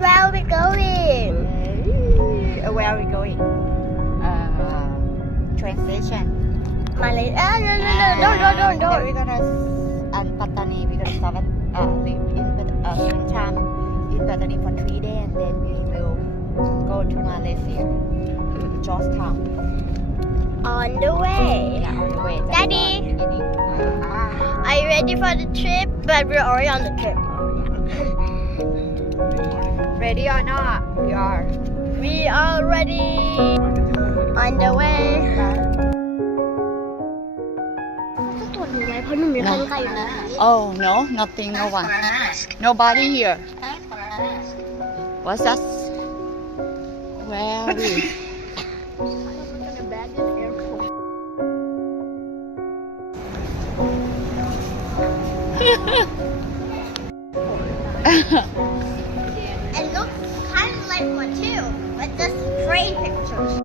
where are we going? Where are we going? Train station. Malaysia. No. Then we're gonna Pattani. We're gonna stop at live in spend time in Pattani for 3 days, and then we will go to Malaysia, Georgetown. On the way. Yeah, on the way. Daddy. Are you ready for the trip? But we're already on the trip. Ready or not? We are. We are ready. On the way. จะตรวจหนูไหมเพราะหนูมีคนไข้อยู่นะ Oh no, nothing, no one. Nobody here. What's that? Where are we? It looks kind of like one too, but just gray pictures.